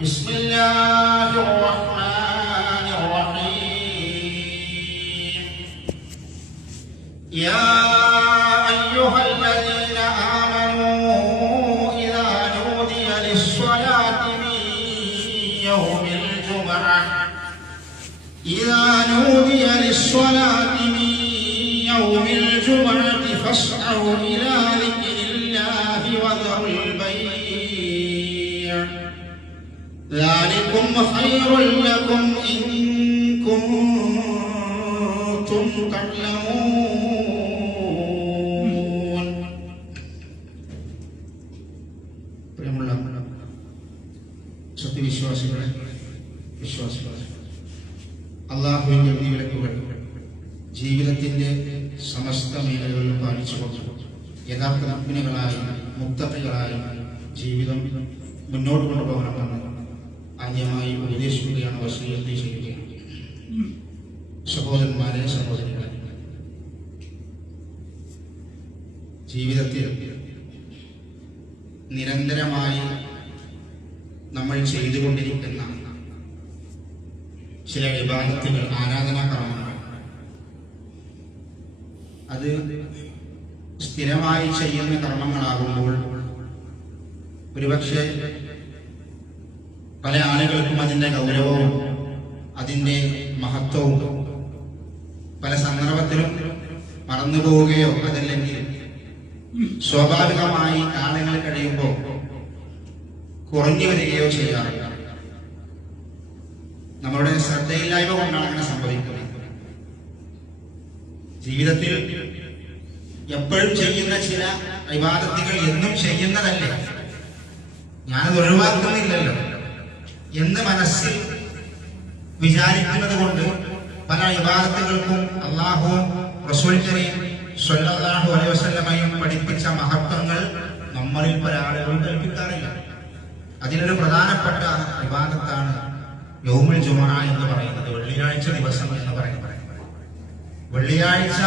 بسم الله الرحمن الرحيم يا أيها الذين آمنوا إذا نودي للصلاة من يوم الجمعة فاسعوا إلى ذكر الله وذروا البيع ذلكم خير لكم إن كنتم تعلمون. പ്രിയമുള്ള സത്യവിശ്വാസികളെ, അല്ലാഹുവിന്റെ വിധിവിലക്കുകൾ ജീവിതത്തിന്റെ സമസ്ത മേഖലകളിലും പാലിച്ചുകൊണ്ട് യഥാർത്ഥ മുഅ്മിനുകളായി മുത്തഖികളായി ജീവിതം മുന്നോട്ട് കൊണ്ടുപോകണമെന്ന് ആദ്യമായി ഉപദേശിക്കുകയാണ്, വസിയത്ത് ചെയ്യുകയാണ്. സഹോദരന്മാരെ, സഹോദരികളെ, ജീവിതത്തിൽ നിരന്തരമായി നമ്മൾ ചെയ്തുകൊണ്ടിരിക്കുന്ന ചില ഇബാദത്തുകൾ, ആരാധനാക്രമങ്ങൾ, അത് സ്ഥിരമായി ചെയ്യുന്ന കർമ്മങ്ങളാകുമ്പോൾ ഒരുപക്ഷെ പല ആളുകൾക്കും അതിൻ്റെ ഗൗരവവും അതിൻ്റെ മഹത്വവും പല സന്ദർഭത്തിലും മറന്നുപോവുകയോ അതല്ലെങ്കിൽ സ്വാഭാവികമായി കാലങ്ങൾ കഴിയുമ്പോൾ കുറഞ്ഞു വരികയോ ചെയ്യാറില്ല. നമ്മളുടെ ശ്രദ്ധയില്ലായ്മ കൊണ്ടാണ് അങ്ങനെ സംഭവിക്കുന്നത്. ജീവിതത്തിൽ എപ്പോഴും ചെയ്യുന്ന ചില ഇബാദത്തുകൾ എന്നും ചെയ്യുന്നതല്ലേ, ഞാനത് ഒഴിവാക്കുന്നില്ലല്ലോ എന്ന് മനസ്സിൽ വിചാരിക്കുന്നത് കൊണ്ട് പല ഇബാദത്തുകൾക്കും അല്ലാഹു റസൂൽ കരീം സ്വല്ലല്ലാഹു അലൈഹി വസല്ലമയും പഠിപ്പിച്ച മഹത്വങ്ങൾ നമ്മളിൽ പല ആളുകളും കൽപ്പിക്കാറില്ല. അതിലൊരു പ്രധാനപ്പെട്ട ഇബാദത്താണ് യൗമുൽ ജുമുഅ എന്ന് പറയുന്നത്, വെള്ളിയാഴ്ച ദിവസം എന്ന് പറയുന്നത്. വെള്ളിയാഴ്ച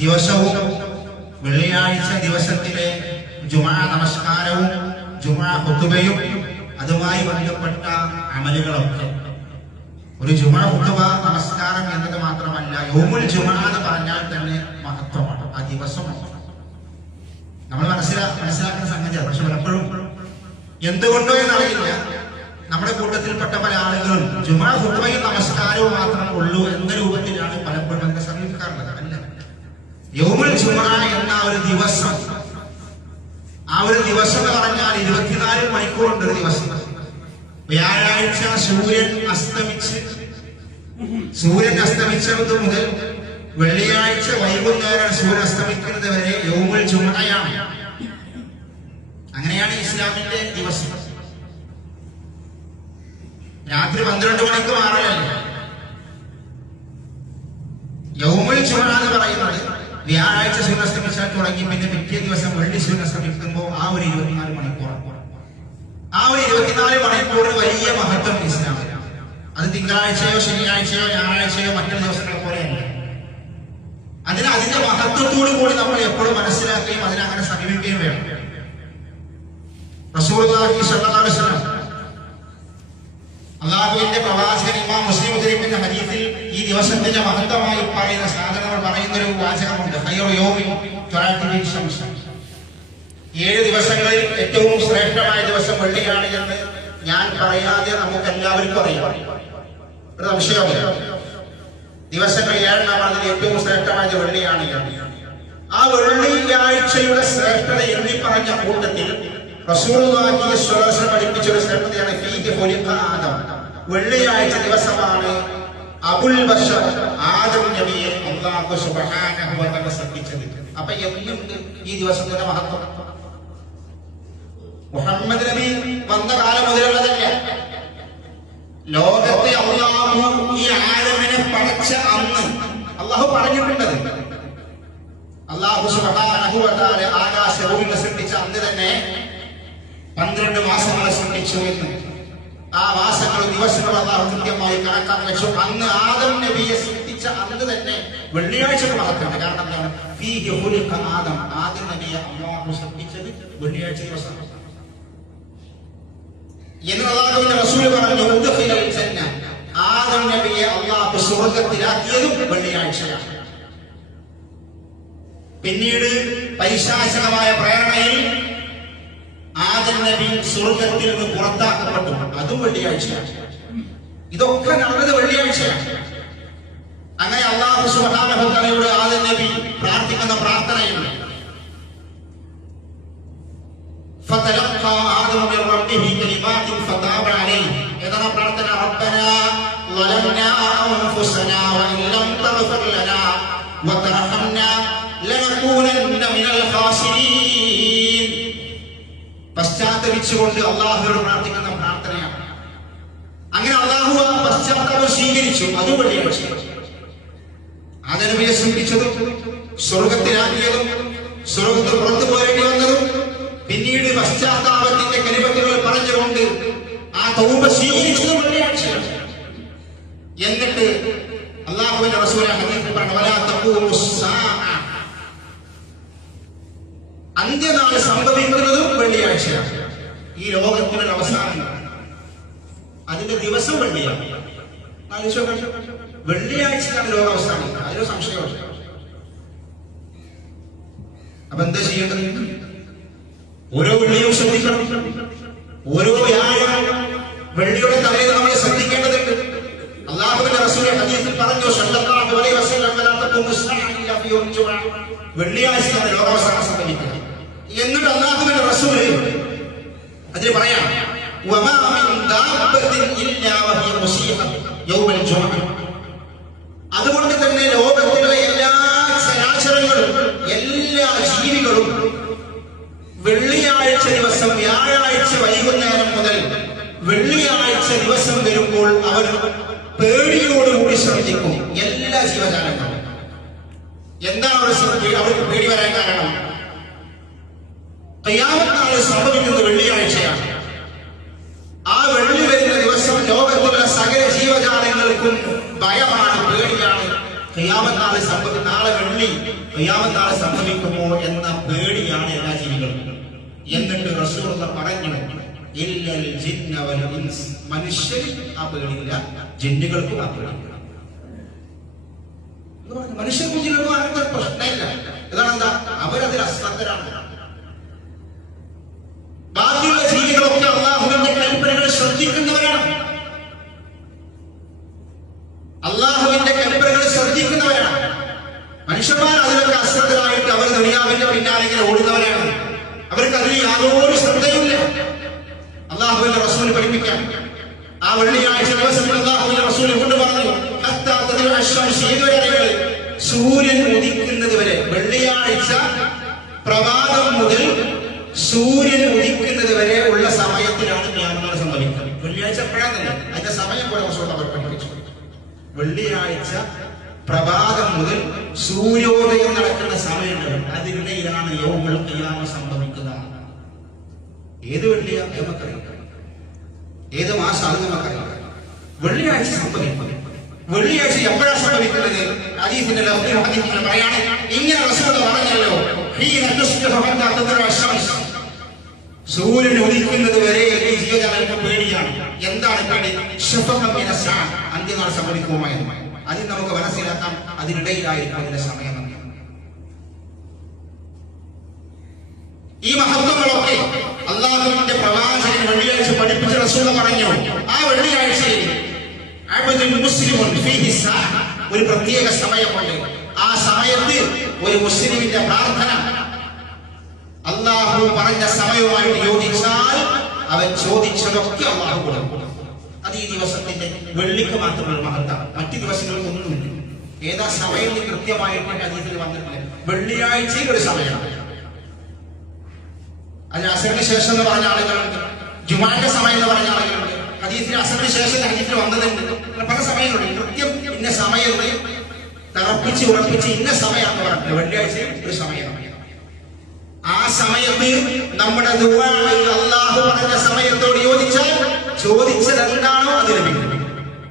ദിവസവും വെള്ളിയാഴ്ച ദിവസത്തിലെ ജുമുഅ നമസ്കാരവും ജുമുഅ ഖുതുബയും അതുമായി ബന്ധപ്പെട്ട അമലുകളൊക്കെ, ഒരു ജുമുഅ ഖുതുബ നമസ്കാരം എന്നത് മാത്രമല്ല, യൗമുൽ ജുമുഅ എന്ന് പറഞ്ഞാൽ തന്നെ മഹത്വമാണ്. ആ ദിവസം നമ്മൾ മനസ്സിലാക്കുന്ന സംഗതിയാണ്. പക്ഷെ പലപ്പോഴും എന്തുകൊണ്ടോ എന്നറിയില്ല, നമ്മുടെ കൂട്ടത്തിൽപ്പെട്ട പല ആളുകളും ജുമുഅ ഖുതുബയും നമസ്കാരവും മാത്രം ഉള്ളൂ എന്ന രൂപത്തിലാണ് പലപ്പോഴും അതിനെ സമീപിക്കാറുള്ളത്. അല്ല, യൗമുൽ ജുമുഅ എന്ന ഒരു ദിവസം, ആ ഒരു ദിവസം എന്ന് പറഞ്ഞാൽ 24 മണിക്കൂറുണ്ട് ഒരു ദിവസം. വ്യാഴാഴ്ച സൂര്യൻ അസ്തമിച്ചത് മുതൽ വെള്ളിയാഴ്ച വൈകുന്നേരം സൂര്യൻ അസ്തമിക്കുന്നത് വരെ യൗമുൽ ജുമുഅയാണ്. അങ്ങനെയാണ് ഇസ്ലാമിന്റെ ദിവസം. രാത്രി 12 മണിക്ക് മാറലല്ലേ. യൗമുൽ ജുമുഅ എന്ന് പറയുന്നത് വ്യാഴാഴ്ച സൂര്യൻ അസ്തമിച്ചാൽ തുടങ്ങി പിന്നെ പിറ്റേ ദിവസം വെള്ളി സൂര്യൻ അസ്തമിക്കുമ്പോൾ ആ ഒരു 24 മണിക്കൂർ, ആ ഒരു 24 മണിക്കൂറിന് വലിയ മഹത്വം ഇസ്ലാമിൽ. അത് തിങ്കളാഴ്ചയോ ശനിയാഴ്ചയോ ഞായറാഴ്ചയോ മറ്റൊരു ദിവസങ്ങളെ പോലെയല്ല. അതിന്റെ മഹത്വത്തോടു കൂടി നമ്മൾ എപ്പോഴും മനസ്സിലാക്കുകയും അതിനങ്ങനെ സമീപിക്കുകയും വേണം. റസൂലുള്ളാഹി സ്വല്ലല്ലാഹു അലൈഹി വസല്ലം, അല്ലാഹുവിന്റെ പ്രവാചകൻ ഇമാം മുസ്ലിം ഉദ്ധരിക്കുന്ന ഹദീസിൽ ഈ ദിവസത്തിന്റെ മഹത്വമായി പറയുന്ന സാധനങ്ങൾ പറയുന്ന ഒരു വാചകമുണ്ട്, ഖൈറു യൗമിൻ ത്വലഅത് ഫീഹി ശംസ്. 7 ദിവസങ്ങളിൽ ഏറ്റവും ശ്രേഷ്ഠമായ ദിവസം വെള്ളിയാണ് എന്ന് ഞാൻ പറയാതെ നമുക്ക് എല്ലാവർക്കും അറിയാം, ഒരു സംശയമില്ല. ദിവസങ്ങൾ 7 അതിൽ ഏറ്റവും ശ്രേഷ്ഠമായത് വെള്ളിയാണ്. ആ വെള്ളിയാഴ്ചയുടെ ശ്രേഷ്ഠത എണ്ണി പറഞ്ഞ കൂട്ടത്തിൽ റസൂലുള്ളാഹി സ്വല്ലല്ലാഹു അലൈഹി വസല്ലം പഠിപ്പിച്ച ഒരു ശ്രേഷ്ഠതയാണ് ഫീഹി ഖുലിഖ ആദം. വെള്ളിയാഴ്ച ദിവസമാണ് അബുൽ ബശർ ആദം നബിയെ അല്ലാഹു സുബ്ഹാനഹു വ തആല സൃഷ്ടിച്ചത്. അപ്പൊ എന്തുണ്ട് ഈ ദിവസത്തിന്റെ മഹത്വം? മുഹമ്മദ് നബി വന്ന കാലം മുതലുള്ളതല്ല. ലോകത്തെ അല്ലാഹു ഈ ആദമിനെ പടച്ച അന്ന് അല്ലാഹു പറഞ്ഞിട്ടുണ്ടത്. അല്ലാഹു സുബ്ഹാനഹു വ തആല ആകാശഭൂമികളെ സൃഷ്ടിച്ച അന്ന് തന്നെ 12 മാസങ്ങളെ സൃഷ്ടിച്ചു എന്ന്. ആ മാസങ്ങളും ദിവസങ്ങളും അല്ലാഹു കൃത്യമായി കണക്കാക്കി വെച്ചു. അന്ന് ആദം നബിയെ സൃഷ്ടിച്ച അന്ന് തന്നെ വെള്ളിയാഴ്ചയുടെ മഹത്വമാണ്. കാരണം എന്താണ്? ഫീഹി ഖുലിഖ ആദം. ആദം നബിയെ അല്ലാഹു സൃഷ്ടിച്ചത് വെള്ളിയാഴ്ച ദിവസം. എന്ന് അല്ലാഹുവിന്റെ റസൂൽ പറഞ്ഞു. ഉദ്ഖിലൽ ജന്ന, ആദം നബിയെ അല്ലാഹു സ്വർഗ്ഗത്തിലാക്കിയതും വെള്ളിയാഴ്ചയാണ്. പിന്നീട് പൈശാചികമായ പ്രേരണയിൽ ആദം നബി സ്വർഗ്ഗത്തിൽ നിന്ന് പുറത്താക്കപ്പെട്ടു, അതും വെള്ളിയാഴ്ചയാണ്. ഇതൊക്കെ നടന്നത് വെള്ളിയാഴ്ചയാണ്. അങ്ങനെ അല്ലാഹു സുബ്ഹാനഹു വ തആലയോട് ആദം നബി പ്രാർത്ഥിക്കുന്ന പ്രാർത്ഥനയുണ്ട്. فتلقى آدم من ربه كلمات فتاب عليه. إذا പ്രാർത്ഥന ربنا ظلمنا أنفسنا وإن لم تغفر لنا وترحمنا لنكونن من الخاسرين. പശ്ചാത്തപിച്ചുകൊണ്ട് അല്ലാഹുവോട് പ്രാർത്ഥിക്കുന്ന പ്രാർത്ഥനയാണ്. അങ്ങനെ അല്ലാഹു ആ പശ്ചാത്തലം സ്വീകരിച്ചു, അത് വെള്ളിയാഴ്ച. ആദം നബിയെ സൃഷ്ടിച്ചതും സ്വർഗത്തിലാക്കിയതും സ്വർഗത്തിൽ പുറത്തു പോരേണ്ടി വന്നതും പിന്നീട് പശ്ചാത്താപത്തിന്റെ കലിമത്തുകൾ പറഞ്ഞുകൊണ്ട് ആ തൗബ സ്വീകരിച്ചതും വെള്ളിയാഴ്ചയാണ്. എന്നിട്ട് അല്ലാഹുവിന്റെ റസൂൽ ഹദീസിൽ പറഞ്ഞു, വലാ തഖൂമു സ്സാഅ, അന്ത്യനാൾ സംഭവിക്കുന്നതും വെള്ളിയാഴ്ചയാണ്. ഈ ലോകത്തിനൊരു അവസാനം, അതിന്റെ ദിവസം വെള്ളിയാണ്. വെള്ളിയാഴ്ചയാണ് ലോകം അവസാനിക്കുക, അതിലൊരു സംശയമില്ല. അപ്പൊ എന്താ ചെയ്യേണ്ടത്? ഓരോ വെള്ളിയും ശ്രദ്ധിക്കണം. ഓരോ വെള്ളിയുടെ തലയിൽ നമ്മളെ ശ്രദ്ധിക്കേണ്ടതുണ്ട്. അല്ലാഹുവിന്റെ റസൂൽ ഹദീസിൽ പറഞ്ഞു, സല്ലല്ലാഹു അലൈഹി വസല്ലം, വലാ തഖൂമു സ്സാഅ ഇല്ലാ ഫീ യൗമിൽ ജുമുഅ, വെള്ളിയാഴ്ചയാണ് ലോകാവസാനം സംഭവിക്കുക. എന്നിട്ട് അല്ലാഹുവിന്റെ റസൂൽ അതിൽ പറയാം, വമാ മിൻ ദാബത്തിൻ ഇല്ലാ വഹിയ മുസീഹ യൗമൽ ജുമുഅ. അതുകൊണ്ട് തന്നെ ലോകത്തിലെ എല്ലാ ചരാചരങ്ങളും എല്ലാ ജീവികളും വെള്ളിയാഴ്ച ദിവസം, വ്യാഴാഴ്ച വൈകുന്നേരം മുതൽ വെള്ളിയാഴ്ച ദിവസം വരുമ്പോൾ അവർ പേടിയോടുകൂടി ശ്രദ്ധിക്കും. എല്ലാ ജീവജാലങ്ങളും. എന്താണ് അവർക്ക് പേടി വരാൻ കാരണം? ഖിയാമത്ത് നാൾ സംഭവിക്കുന്നത് വെള്ളിയാഴ്ചയാണ്. ആ വെള്ളി വരുന്ന ദിവസം ലോകത്തുള്ള സകല ജീവജാലങ്ങൾക്കും ഭയമാണ്, പേടിയാണ്. ഖിയാമത്ത് നാൾ നാളെ വെള്ളി ഖിയാമത്ത് നാൾ സംഭവിക്കുമോ എന്ന പേടിയാണ് എല്ലാ ജീവികൾക്കും. എന്നിട്ട് റസൂലുള്ളാഹി പറഞ്ഞു, ഇല്ലൽ ജിന്ന വൽ ഇൻസ്, മനുഷ്യരിൽ ആ പേടിയില്ല, ജിന്നുകൾക്കും ആ പേടിയില്ല. മനുഷ്യർക്കും ജിന്നുകൾക്കും അങ്ങനത്തെ പ്രശ്നമില്ല. ഇതാണ് എന്താ? അവരതിൽ അശ്രദ്ധരാണ്. ബാക്കിയുള്ള ജീവികളൊക്കെ അല്ലാഹുവിന്റെ കൽപ്പനകൾ ശ്രദ്ധിക്കുന്നവരാണ്. അല്ലാഹുവിന്റെ കൽപ്പനകൾ ശ്രദ്ധിക്കുന്നവരാണ്. മനുഷ്യന്മാർ അതിലൊക്കെ അശ്രദ്ധരായിട്ട് അവർ ദുനിയാവിന്റെ പിന്നാലെ ഇങ്ങനെ ഓടുന്നവരാണ്. അവർക്ക് അതിൽ യാതൊരു ശ്രദ്ധയുമില്ല. അല്ലാഹുവിന്റെ റസൂൽ പഠിപ്പിക്കാൻ ആ വെള്ളിയാഴ്ച ദിവസത്തിൽ അല്ലാഹുവിന്റെ റസൂൽ കൊണ്ട് പറഞ്ഞു, ഹത്താ തദ്ലു അശ്ശംസ്, ഇതുവരെ സൂര്യൻ ഉദിക്കുന്നത് വരെ, വെള്ളിയാഴ്ച പ്രഭാതം മുതൽ സൂര്യൻ ഉദിക്കുന്നത് വരെ ഉള്ള സമയത്തിലാണ് ഖിയാമത്ത് സംഭവിക്കുന്നത്. വെള്ളിയാഴ്ച എപ്പോഴാണെന്നല്ല, അതിന്റെ സമയം പോലെ റസൂൽ അവർ പഠിപ്പിച്ചു. വെള്ളിയാഴ്ച പ്രഭാതം മുതൽ സൂര്യോദയം നടക്കുന്ന സമയങ്ങൾ, അതിനിടയിലാണ് യൗമുൽ ഖിയാമ സംഭവിക്കുക. ഏത് വെള്ളിയാ നമുക്കറിയാം, ഏത് മാസം അത് നമുക്കറിയാം. വെള്ളിയാഴ്ച സംഭവിക്കും. വെള്ളിയാഴ്ച എപ്പോഴാണ് സംഭവിക്കുന്നത്? ഹദീസിന്റെ ഹദീസിൽ പറയാണ്, ഇങ്ങനെ റസൂൽ പറഞ്ഞല്ലോ, സൂര്യൻ ഉദിക്കുന്നത് വരെ ഈ ജീവജാലങ്ങൾക്ക് പേടിയാണ്. എന്താണ് പേടി? അന്ത്യനാൾ സംഭവിക്കുമോ എന്ന്. അതിൽ നമുക്ക് മനസ്സിലാക്കാം, അതിനിടയിലായിരിക്കും അതിന്റെ സമയം. ഈ മഹത്വങ്ങളൊക്കെ അല്ലാഹുവിന്റെ പ്രവാചകൻ വെള്ളിയാഴ്ച പഠിപ്പിച്ച റസൂൽ പറഞ്ഞു. ആ വെള്ളിയാഴ്ചയിൽ ഒരു പ്രത്യേക സമയമുണ്ട്. ആ സമയത്ത് ഒരു മുസ്ലിമിന്റെ പ്രാർത്ഥന അല്ലാഹു പറഞ്ഞ സമയവുമായിട്ട് യോജിച്ചാൽ അവൻ ചോദിച്ചതൊക്കെ അല്ലാഹു കൊടുക്കും. അത് ഈ ദിവസത്തിന്റെ വെള്ളിക്ക് മാത്രമുള്ള മഹത്വം, മറ്റു ദിവസങ്ങൾക്കൊന്നുമില്ല. ഏതാ സമയം കൃത്യമായിട്ട് ഹദീസിൽ വന്നിട്ടില്ല. വെള്ളിയാഴ്ചയിൽ ഒരു സമയമാണ്. അതിന് അസറിന് ശേഷം എന്ന് പറഞ്ഞ ആളുകളുണ്ട്, ജുമാന്റെ സമയം എന്ന് പറഞ്ഞ ആളുകളുണ്ട്. ഹദീസിന് അസറിന് ശേഷം ഹദീസിൽ വന്നതുണ്ട്. പല സമയങ്ങളുണ്ട്. കൃത്യം ഇന്ന സമയം തറപ്പിച്ച് ഉറപ്പിച്ച് ഇന്ന സമയമാണെന്ന് പറഞ്ഞിട്ട് വെള്ളിയാഴ്ച ഒരു സമയമാണ്. ആ സമയത്ത് നമ്മുടെ ദുആ അല്ലാഹു പറഞ്ഞ സമയത്തോട് യോജിച്ചാൽ ചോദിച്ചത് എന്താണോ അത് ലഭിക്കും.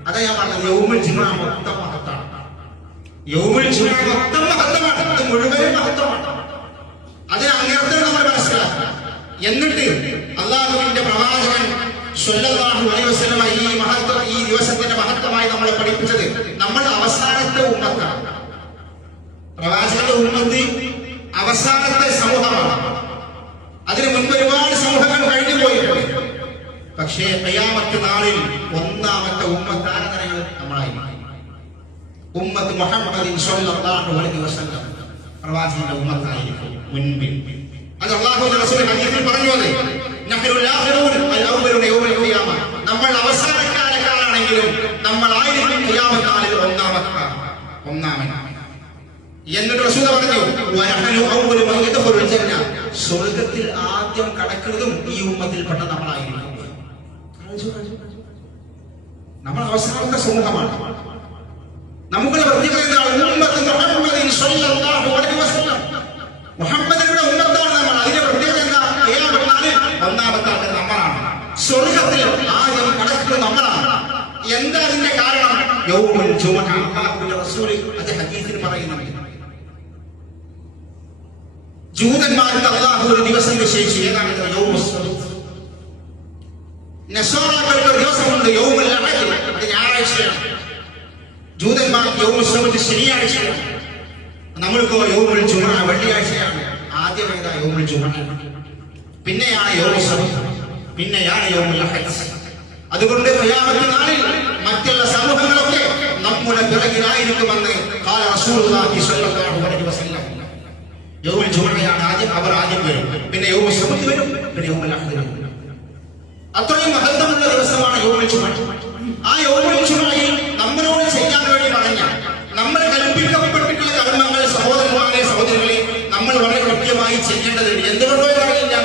അതാ ഞാൻ പറഞ്ഞത്, യൗമുൽ ജുമുഅ മൊത്തം മഹത്വമാണ്. യൗമുൽ ജുമുഅ മൊത്തം മഹത്വമാണ്. അത് മുഴുവനും മഹത്വമാണ്. അതിന് അങ്ങനത്തെ നമ്മൾ മനസ്സിലാക്കുക. എന്നിട്ട് അല്ലാഹുവിന്റെ പ്രവാചകൻ സ്വല്ലല്ലാഹു അലൈഹി വസല്ലം ഈ ദിവസത്തിന്റെ മഹത്വമായി നമ്മളെ പഠിപ്പിച്ചത് നമ്മൾ അവസാനത്തെ ഉമ്മത്താണ്. പ്രവാചകന്റെ ഉമ്മത്ത് അവസാനത്തെ സമൂഹമാണ്. അതിനു മുൻപ് ഒരുപാട് സമൂഹങ്ങൾ കഴിഞ്ഞു പോയിട്ടുണ്ട്. പക്ഷേ ഖിയാമത്ത് നാളിൽ ഒന്നാമത്തെ ഉമ്മത്താരെന്നറിയാൻ നമ്മളായി ഉമ്മത്ത് മുഹമ്മദിൻ സ്വല്ലല്ലാഹു അലൈഹി വസല്ലം പ്രവാചകന്റെ ഉമ്മത്തായിരിക്കും മുൻപിൽ. അത് അല്ലാഹുവിന്റെ റസൂൽ ഹദീസിൽ പറഞ്ഞു. നമ്മൾ അവസാനക്കാരെക്കാരാണെങ്കിലും നമ്മളായിരിക്കും ഖിയാമത്ത് നാളിൽ ഒന്നാമൻ. എന്നിട്ട് റസൂൽ പറഞ്ഞു, സ്വർഗത്തിൽ ആദ്യം കടക്കുന്നതും ഈ ഉമ്മത്തിൽപ്പെട്ട നമ്മളായിരിക്കും. നമ്മൾ അവസാനത്തെ സമൂഹമാണ്. നമുക്കുള്ള പ്രത്യേകത മുഹമ്മദിന്റെ ഉമ്മത്താണ് നമ്മൾ. അതിന്റെ പ്രത്യേകത ഒന്നാമത്തെ നമ്മളാണ്. സ്വർഗത്തിൽ ആദ്യം കടക്കുന്നത് നമ്മളാണ്. എന്താ അതിന്റെ കാരണം? യൗമുൽ ജുമുഅ. റസൂൽ അത് ഹദീസിൽ പറയുന്നുണ്ട്. ജൂതന്മാർക്ക് അല്ലാഹു ഒരു ദിവസം നിശ്ചയിച്ചു. ഏതാണ്? യൗമുൽ സബ്ത്. നസ്വാറാക്കൾക്ക് ഒരു ദിവസമുണ്ട്, യൗമുൽ അഹദ്. അത് ഞായറാഴ്ചയാണ്. ജൂതന്മാർക്ക് യൗമുൽ സബ്ത് ശനിയാഴ്ചയാണ്. നമ്മൾക്കോ യൗമുൽ ജുമുഅ വെള്ളിയാഴ്ചയാണ്. ആദ്യം ഏതാ? യൗമുൽ ജുമുഅ. പിന്നെയാണ് യൗമുൽ സബ്ത്, പിന്നെയാണ് യൗമുൽ അഹദ്. അതുകൊണ്ട് ഖിയാമത്ത് നാളിൽ മറ്റുള്ള സമൂഹങ്ങളൊക്കെ നമ്മുടെ പിറകിലായിരിക്കുമെന്ന് ഖാല റസൂലുള്ളാഹി സ്വല്ലല്ലാഹു അലൈഹി വസല്ലം. യൗമുൽ ജുമുഅയാണ് ആദ്യം, അവർ ആദ്യം വരും. പിന്നെ യൗമുൽ സബ്ത് വരും, പിന്നെ യൗമുൽ അഹദ് വരും. അത്രയും മഹത്വമുള്ള ദിവസമാണ് യൗമുൽ ജുമുഅ. ആ യൗമുൽ ജുമുഅയിൽ നമ്മളോട് ചെയ്യാൻ വേണ്ടി പറഞ്ഞ, നമ്മൾ കൽപ്പിക്കപ്പെട്ടിട്ടുള്ള കർമ്മങ്ങൾ സഹോദരന്മാരെ സഹോദരികളെ നമ്മൾ വളരെ കൃത്യമായി ചെയ്യേണ്ടതുണ്ട്. എന്തുകൊണ്ടോ അറിയില്ല,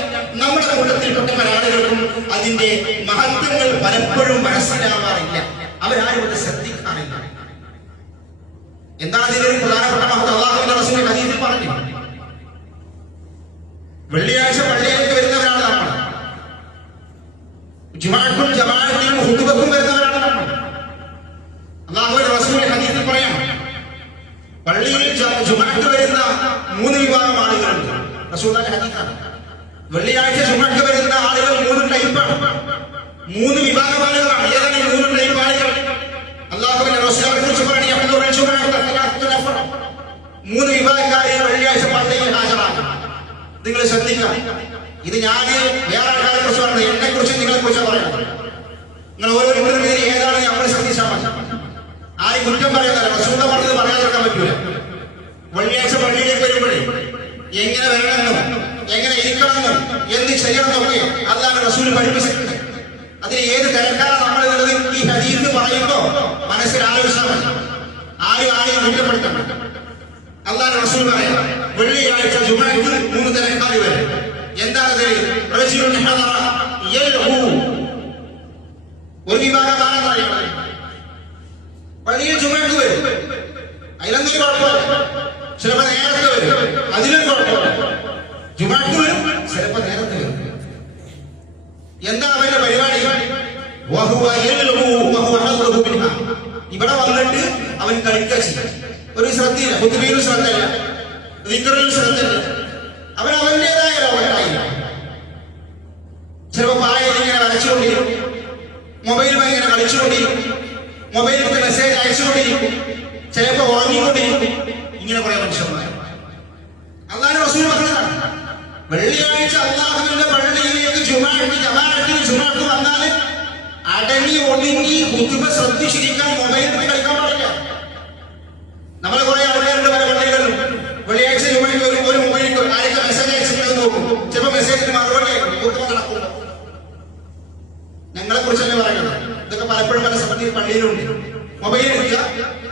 നമ്മുടെ കൂട്ടത്തിൽപ്പെട്ട പല ആളുകൾക്കും അതിന്റെ മഹത്വങ്ങൾ പലപ്പോഴും മനസ്സിലാവാറില്ല. അവരാരും അത് ശ്രദ്ധിക്കാറില്ല. എന്താണ് ഇതിന്റെ ഒരു പ്രധാനപ്പെട്ട മഹത്വം? അല്ലാഹുവിന്റെ റസൂൽ ഹദീസിൽ പറഞ്ഞു, വെള്ളിയാഴ്ച പള്ളിയിലേക്ക് വരുന്നവരാണ് നമ്മൾ. ജുമുഅക്കും ജമാഅത്തിനും ഖുതുബക്കും വരുന്നവരാണ് നമ്മൾ. അല്ലാഹുവിന്റെ റസൂൽ ഹദീസിൽ പറയാം, പള്ളിയിൽ ജുമുഅക്ക് വരുന്ന 3 വിഭാഗം ആളുകളുണ്ട്. റസൂലുള്ളാഹിന്റെ ഹദീസാണ്. വെള്ളിയാഴ്ച ജുമുഅക്ക് വരുന്ന ആളുകൾ 3 ടൈപ്പാണ്. 3 വിഭാഗം ആളുകളാണ്. ഏതാണ് ഈ 3 ടൈപ്പ് ആളുകൾ? അല്ലാഹുവിന്റെ റസൂലിനെ കുറിച്ച് പറഞ്ഞു, 3 വിഭാഗക്കാരെ വെള്ളിയാഴ്ച പള്ളിയിൽ ഹാജരാകും. നിങ്ങൾ ശ്രദ്ധിക്കാം. ഇത് ഞാൻ വേറെ ആൾക്കാരെ കുറിച്ച് പറഞ്ഞു, എന്നെ കുറിച്ച് നിങ്ങളെ കുറിച്ച് പറയാം. നിങ്ങൾ ഓരോരുത്തരുടെ പേര് ഏതാണ് നമ്മൾ ശ്രദ്ധിച്ചാൽ മതി. ആരും കുറ്റം പറയാനല്ല, റസൂലിനെ പറഞ്ഞത് പറയാതിരിക്കാൻ പറ്റൂല. വെള്ളിയാഴ്ച പള്ളിയിലേക്ക് വരുമ്പോഴേ എങ്ങനെ വരണമെന്നും എങ്ങനെ ഇരിക്കണമെന്നും എന്ത് ചെയ്യണമെന്നൊക്കെ അല്ലാതെ റസൂൽ പഠിപ്പിച്ചിട്ടുണ്ട്. അതിന് ഏത് തിരക്കാണ് നമ്മൾ ഉള്ളത് ഈ ഹദീസ് പറയുമ്പോ മനസ്സിൽ ആലോചിച്ചാൽ മതി. ആരെയും കുറ്റപ്പെടുത്തണം. അല്ലാതെ റസൂൽ പറയാം, വെള്ളിയാഴ്ച ജുമുഅക്ക് 3 തിരക്കാർ വരും. എന്താണ്? ഒരു വിഭാഗം പള്ളിയിൽ ജുമുഅക്ക് വരും, അതിലൊന്നും കുഴപ്പമില്ല. ചിലപ്പോ നേരത്തെ വരും, അതിലൊരു കുഴപ്പമില്ല. ജുമുഅക്ക് വരും, ചിലപ്പോ നേരത്തെ വരും. എന്താ അവന്റെ പരിപാടി? ഇവിടെ വന്നിട്ട് അവൻ കളിക്കുക ചെയ്യും. ഒരു ശ്രദ്ധയില്ല, ഖുതുബയിലും ശ്രദ്ധയില്ല, ദിക്റിലും ശ്രദ്ധയില്ല. അവൻ അവന്റേതായ ലോകത്തായില്ല. ചിലപ്പോ പായയിൽ ഇങ്ങനെ വരച്ചുകൊണ്ടിരിക്കും, മൊബൈലുമായി ഇങ്ങനെ കളിച്ചുകൊണ്ടിരിക്കും, മൊബൈലിൽ മെസ്സേജ് അയച്ചുകൊണ്ടിരിക്കും, ചിലപ്പോ ഉറങ്ങിക്കൊണ്ടിരിക്കും. ഇങ്ങനെ കുറെ മനുഷ്യന്മാർ. അല്ലാഹുവിന്റെ റസൂൽ പറഞ്ഞതാണ്, വെള്ളിയാഴ്ച അല്ലാഹുവിന്റെ പള്ളിയിലേക്ക് ജുമുഅക്ക് വന്നാൽ അടങ്ങി ഒതുങ്ങി ഖുതുബ ശ്രദ്ധിച്ചിരിക്കാൻ മൊബൈലിൽ കളിക്കാൻ പാടില്ല. നമ്മൾ കുറെ ആളുകളുണ്ട് പല പള്ളികളിലും. വെള്ളിയാഴ്ച ജുമുഅക്ക് ഒരു മൊബൈലിൽ ആരൊക്കെ മെസ്സേജ് അയച്ചിട്ട് നോക്കും. ചിലപ്പോൾ മെസ്സേജിന് മറുപടി ഖുതുബ നടക്കില്ല. ഞങ്ങളെ കുറിച്ചല്ലേ പറയുന്നത്. ഇതൊക്കെ പലപ്പോഴും പല സമയത്ത് പള്ളിയിലുണ്ട്. മൊബൈൽ എടുക്കുക,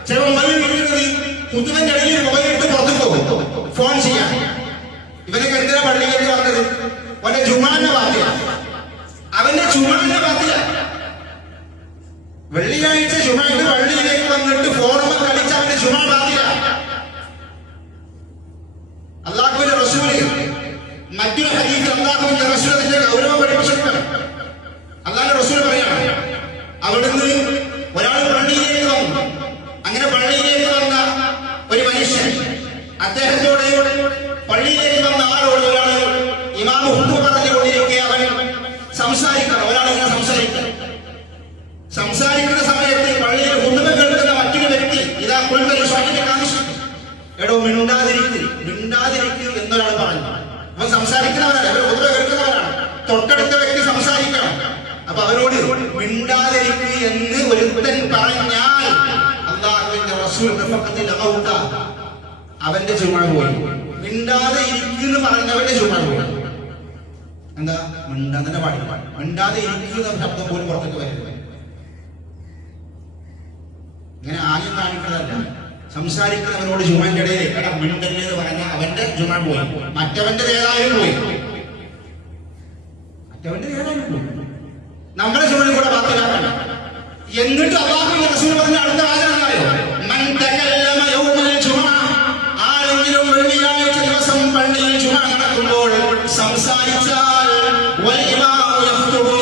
ചിലപ്പോൾ മൊബൈൽ എടുക്കുന്നത് ഖുതുബിന്റെ ഇടയിൽ മൊബൈൽ എടുത്ത് പുറത്തു പോകും ഫോൺ ചെയ്യാൻ. ഇവനൊക്കെ എന്തിനാ പള്ളിയിലേക്ക് വന്നത്? അവന്റെ ജുമുഅന്റെ ബാധ്യത, അവന്റെ ജുമുഅന്റെ ബാധ്യത. വെള്ളിയാഴ്ച ജുമുഅക്ക് പള്ളിയിലേക്ക് വന്നിട്ട് ഫോണും കളിച്ച അവന്റെ ജുമുഅ ബാധ്യത. അല്ലാഹുവിന്റെ റസൂല് മറ്റൊരു ഹദീസിൽ അല്ലാഹുവിന്റെ റസൂൽ അതിന്റെ ഗൗരവം പഠിപ്പിച്ചിട്ടുണ്ട്. അല്ലാഹുവിന്റെ റസൂൽ പറയാണ്, അവിടുന്ന് ഒരാൾ പള്ളിയിലേക്ക് വന്നു. അങ്ങനെ പള്ളിയിലേക്ക് വന്ന ഒരു മനുഷ്യൻ അദ്ദേഹത്തോട്, പള്ളിയിലേക്ക് വന്ന ആളോട് ഒരാൾ ഇമാം ഖുതുബ പറഞ്ഞുകൊണ്ടിരിക്കെ അവൻ സംസാരിക്കണം. ഒരാൾ ഇങ്ങനെ സംസാരിക്കണം. സംസാരിക്കുന്ന സമയത്ത് പള്ളിയിൽ ഹുതുബ കേൾക്കുന്ന മറ്റൊരു വ്യക്തി ഇതാ കുൽബലി സ്വാഹിബിനെ കാണിച്ചു, എടോ മിണ്ടാതിരിക്കൂ എന്നൊരാൾ പറഞ്ഞു. അവൻ സംസാരിക്കുന്നവരാണ്, അവർ ഹുതുബ കേൾക്കുന്നവരാണ്, തൊട്ടടുത്ത വ്യക്തി സംസാരിക്കണം. അപ്പൊ അവരോട് മിണ്ടാതിരിക്കൂ എന്ന് ഒരുത്തൻ പറഞ്ഞാൽ അല്ലാഹുവിന്റെ റസൂൽ അവന്റെ ചുമ പോയി. മിണ്ടാതെ ഇരിക്കുന്നു പറഞ്ഞവന്റെ ചുമ പോയി. എന്താ മിണ്ടാതെ പാടില്ല, മിണ്ടാതെ ഇരിക്കുന്ന ശബ്ദം പോലും പുറത്തേക്ക് വരുന്നത്. ഇങ്ങനെ ആദ്യം കാണിക്കുന്നതല്ല, സംസാരിക്കുന്നവരോട് ജുമാന്റെ ഇടയിൽ മിണ്ടല്ലേ എന്ന് പറഞ്ഞാൽ അവന്റെ ജുമ പോയി, മറ്റവന്റെ ഏതായാലും പോയി. നമ്മുടെ ജുമയും കൂടെ ബാക്കിലാക്കണ്ട. എന്നിട്ട് അല്ലാഹുവിന്റെ റസൂൽ പറഞ്ഞ അടുത്ത വാചകം അറിയോ? മൻ തകല്ലമ യൗമൽ ജുമഅ, ആരെങ്കിലും വെള്ളിയാഴ്ച ദിവസം പള്ളിയിൽ ജുമ നടക്കുമ്പോൾ സംസാരിച്ചാൽ വൽ ഇമാമു യഖ്തുബു,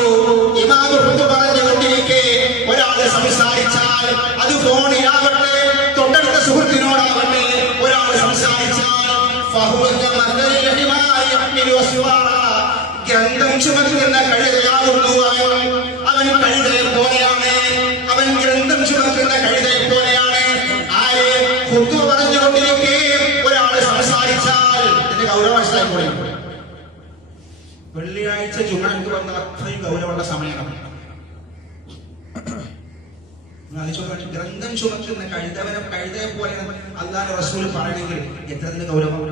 ഇമാമു ഖുതുബ പറഞ്ഞുകൊണ്ടിരിക്കെ ഒരാൾ സംസാരിച്ചാൽ, അത് ഫോണിലാവട്ടെ തൊട്ടടുത്ത സുഹൃത്തിനോടാവട്ടെ, ഒരാൾ സംസാരിച്ചാൽ ഫഹുവ കമസലിൽ ഹിമാരി യഹ്മിലു അസ്വാറ, ഗ്രന്ഥം ചുമക്കുന്ന കഴുതയാകുന്നു അവൻ. കഴുതയെ പോലെയാണ് അവൻ, ഗ്രന്ഥം ചുമക്കുന്ന കഴുതയെ പോലെയാണ്. ആരെ ഖുതുബ പറഞ്ഞുകൊണ്ടിരിക്കെ ഒരാൾ സംസാരിച്ചാൽ ഇതിന്റെ ഗൗരവം മനസ്സിലായി. വെള്ളിയാഴ്ച ജുമഅക്ക് വന്ന അത്രയും ഗൗരവമുള്ള സമയമാണ്. ഗ്രന്ഥം ചുമക്കുന്ന കഴുതയെ പോലെ അല്ലാഹുവിന്റെ റസൂൽ പറയണമെങ്കിൽ എത്ര ഗൗരവം.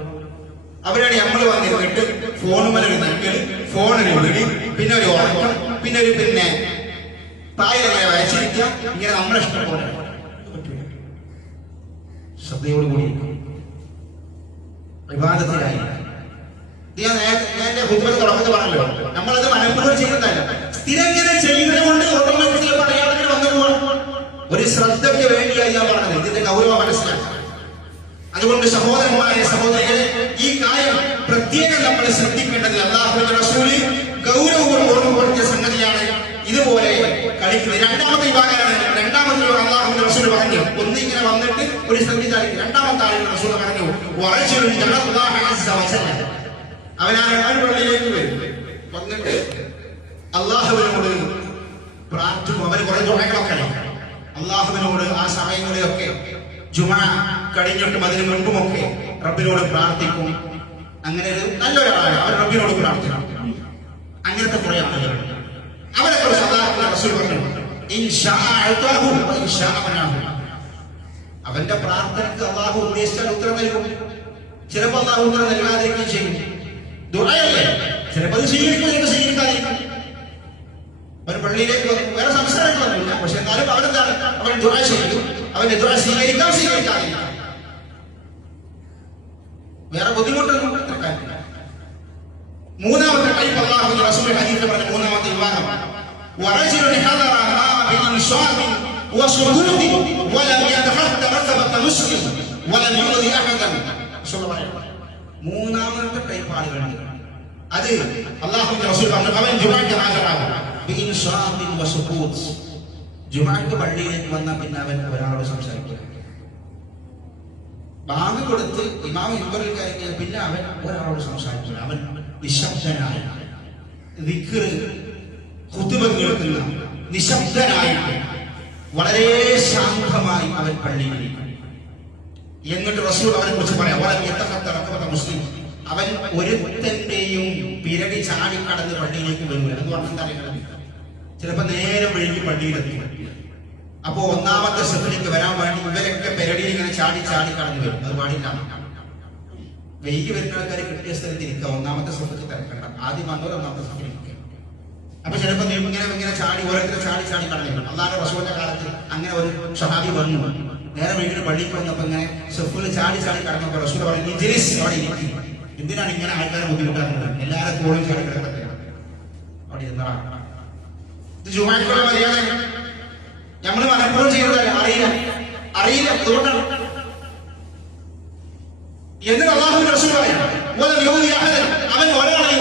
അവരാണ് നമ്മൾ വന്നിരുന്നിട്ട് ഫോണുമലൊരു നൽകല്, ഫോണിന് വിളി, പിന്നെ ഒരു ഉറക്കം, പിന്നെ ഒരു തായങ്ങനെ വയച്ചിരിക്കുക, ഇങ്ങനെ നമ്മളെ ഇഷ്ടം പോലെ ശ്രദ്ധയോടുകൂടി വിവാദത്തിലായി. ഞാൻ എന്റെ ഹുതുബയുടെ തുടക്കത്തിൽ പറഞ്ഞല്ലോ, നമ്മളത് മനഃപൂർവ്വം ചെയ്യുന്നതല്ല, സ്ഥിരം ഇങ്ങനെ ചെയ്യുന്നത് കൊണ്ട് ഓട്ടോമാറ്റിക്കലി പറയാതെ വന്നു പോകണം. ഒരു ശ്രദ്ധയ്ക്ക് വേണ്ടിയായി ഞാൻ പറഞ്ഞത്, ഇതിന്റെ ഗൗരവം മനസ്സിലാക്കാം. അതുകൊണ്ട് സഹോദരന്മാരെ, സഹോദരികളെ, ഈ കാര്യം പ്രത്യേകം നമ്മൾ ശ്രദ്ധിക്കേണ്ടത് അല്ലാഹുവിന്റെ റസൂൽ ഗൗരവം ഓർമ്മപ്പെടുത്തിയ സംഗതിയാണ്. ഇതുപോലെ കളിക്കുന്നത് രണ്ടാമത്തെ വിഭാഗമാണ്. രണ്ടാമത്തെ അല്ലാഹുവിന്റെ റസൂൽ പറഞ്ഞു, ഒന്നിങ്ങനെ വന്നിട്ട് ഒരു ശ്രദ്ധിച്ചാൽ രണ്ടാമത്തെ ആളുടെ റസൂൽ പറഞ്ഞു, അവനാണ് പള്ളിയിലേക്ക് വരും, വന്നിട്ട് അല്ലാഹുവിനോട് പ്രാർത്ഥിക്കും. അവന് കുറെ തുണകളൊക്കെ അല്ലാഹുവിനോട് ആ സമയങ്ങളിലൊക്കെ ജുമ കഴിഞ്ഞിട്ടും അതിനു മുൻപുമൊക്കെ റബ്ബിനോട് പ്രാർത്ഥിക്കും. അങ്ങനെ ഒരു നല്ലൊരാളാണ്, അവർ റബ്ബിനോട് പ്രാർത്ഥിക്കണം. അങ്ങനത്തെ കുറെ ആളുകൾ അവരെ കുറിച്ച് അല്ലാഹുവിന്റെ റസൂൽ പറഞ്ഞു, അവന്റെ പ്രാർത്ഥനക്ക് അല്ലാഹു ഉദ്ദേശിച്ചാൽ ഉത്തരം നൽകും. ചിലപ്പോൾ അല്ലാഹു ഉത്തരം നൽകാതിരിക്കുകയും ചെയ്യും. ദുആയല്ലേ, ചിലപ്പോൾ സ്വീകരിക്കാതിരിക്കും. ഒരു പള്ളിയിലേക്ക് വന്നു, വേറെ സംസാരങ്ങളൊന്നുമില്ല, പക്ഷെ എന്നാലും അവരെന്താണ്, അവൻ ദുആ ചെയ്തു, അവന്റെ ദുആ സ്വീകരിക്കാതിരിക്കാം. വേറെ ബുദ്ധിമുട്ടൊന്നും നടക്കാനില്ല. മൂന്നാമത്തെ ടൈപ്പ് അല്ലാഹുവിന്റെ റസൂൽ ഹദീസിൽ പറഞ്ഞ മൂന്നാമത്തെ വിഭാഗം, വറജുലുൻ ഹദറ മാ ബിൻശാബിൻ വസുദൂദി വലം യതഹദ്ദ റസബത മുസ്ലിം വലം യുദി അഹദൻ. മൂന്നാമത്തെ ടൈപ്പ് ആളുകളുണ്ട്. അത് അല്ലാഹുവിന്റെ റസൂൽ പറഞ്ഞു, അവൻ ജുമഅക്ക് ഹാജരാകും ബിൻശാബിൻ വസുദൂദ്. ജുമഅക്ക് പള്ളിയിലേക്ക് വന്ന പിന്നെ അവൻ ഒരാളോട് സംസാരിക്കില്ല. ബാങ്ക് കൊടുത്ത് ഇമാം മിമ്പറിൽ കയറിയ പിന്നെ അവൻ ഒരാളോട് സംസാരിക്കില്ല. അവൻ നിശബ്ദനായി ദിക്ർ ഖുതുബ കേൾക്കുന്ന നിശബ്ദനായിട്ട് വളരെ ശാന്തമായി അവൻ പള്ളിയിലിരിക്കും. എന്നിട്ട് റസൂൽ അവനെ കുറിച്ച് പറയാം, മുസ്ലിം, അവൻ ഒരുത്തന്റെയും പിരടി ചാടിക്കടന്ന് പള്ളിയിലേക്ക് വരില്ല. എന്ന് പറഞ്ഞാൽ എന്താ, ചിലപ്പോ നേരം വഴുകി പള്ളിയിലെത്തും. അപ്പോ ഒന്നാമത്തെ സെഫിലേക്ക് വരാൻ വേണ്ടി ഇവരൊക്കെ പെരടിയിൽ ഇങ്ങനെ ചാടി കടന്നു വരും. അത് പാടില്ല. വൈകി വരുന്ന ആൾക്കാർ കിട്ടിയ സ്ഥലത്ത് ഇരിക്കുക, ഒന്നാമത്തെ സെഫിലേക്ക് തിരക്കണ്ട. ആദ്യം വന്നവർ ഒന്നാമത്തെ സെഫിൽ ഇരിക്കുക. അപ്പൊ ചിലപ്പോ ഇങ്ങനെ ചാടി ഓരോരുത്തരും ചാടി കടന്നു വരും. അല്ലാഹുവിന്റെ റസൂലിന്റെ കാലത്ത് അങ്ങനെ ഒരു സ്വഹാബി വന്നു, നേരെ വൈകിട്ട് പള്ളിക്ക് വന്നപ്പോ ഇങ്ങനെ സെഫിൽ ചാടി കടന്നപ്പോ റസൂൽ പറഞ്ഞു, അവിടെ ഇരിക്കും. എന്തിനാണ് ഇങ്ങനെ ആൾക്കാരെ ബുദ്ധിമുട്ടാക്കുന്നത്, എല്ലാവരും തോളും ചാടി കിടക്കട്ടെ അവിടെ ഇരുന്നതാണ്. ഇത് ജുമാക്കുള്ള മര്യാദ നമ്മൾ മനഃപൂർവ്വം ചെയ്യുന്നതല്ല, അറിയില്ല അതുകൊണ്ടാണ്. എന്നിട്ട് അല്ലാഹുവിന്റെ റസൂൽ പറയാം, അവൻ ഒരാളെ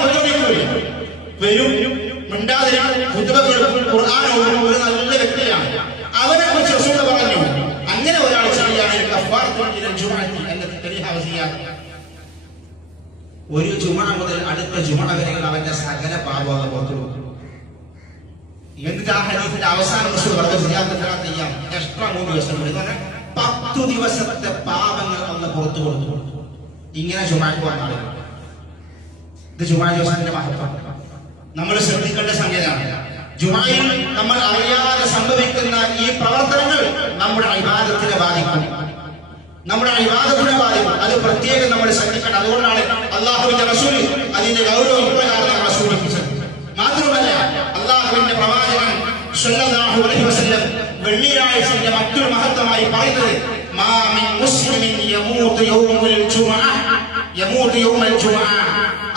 വരും, മിണ്ടാതിരിക്കും, ഖുർആൻ ഓതുന്ന ഒരു നല്ല വ്യക്തിയാണ്. അവനെ കുറിച്ച് റസൂൽ പറഞ്ഞു, അങ്ങനെ ഒരാൾ ചെയ്യുകയാണെങ്കിൽ ഒരു ജുമഅ മുതൽ അടുത്ത ജുമഅ വരെ അവന്റെ സകല പാപങ്ങളും പുറത്തു കൊടുക്കും. എന്നിട്ട് ആ ഹദീസിന്റെ അവസാനം ചെയ്യാം എക്സ്ട്രാ 3 ദിവസം കൂടി 10 ദിവസത്തെ പാപങ്ങൾ അന്ന് പുറത്തു കൊടുത്തു. ഇങ്ങനെ ജുമാക്ക് വന്നാൽ ഇത് ജുമാ ദിവസത്തിന്റെ മഹത്വം നമ്മൾ ശ്രദ്ധിക്കേണ്ട സംഗതിയാണ്. ജുമായിൽ നമ്മൾ അറിയാതെ സംഭവിക്കുന്ന ഈ പ്രവർത്തനങ്ങൾ നമ്മുടെ ഇബാദത്തിനെ ബാധിക്കും, നമ്മുടെ ഇബാദത്തിനെ ബാധിക്കും. അത് പ്രത്യേകം നമ്മൾ ശ്രദ്ധിക്കണം. അതുകൊണ്ടാണ് അല്ലാഹുവിന്റെ റസൂൽ അതിന്റെ ഗൗരവം ഇപ്രകാരം സൂചിപ്പിച്ചത്. മാത്രമല്ല അല്ലാഹുവിന്റെ പ്രവാചകൻ സ്വല്ലല്ലാഹു അലൈഹി വസല്ലം വെള്ളിയാഴ്ചയുടെ മറ്റൊരു മഹത്വമായി പറയുന്നത് മാ മിൻ മുസ്ലിമിൻ യമൂതു യൗമൽ ജുമുഅ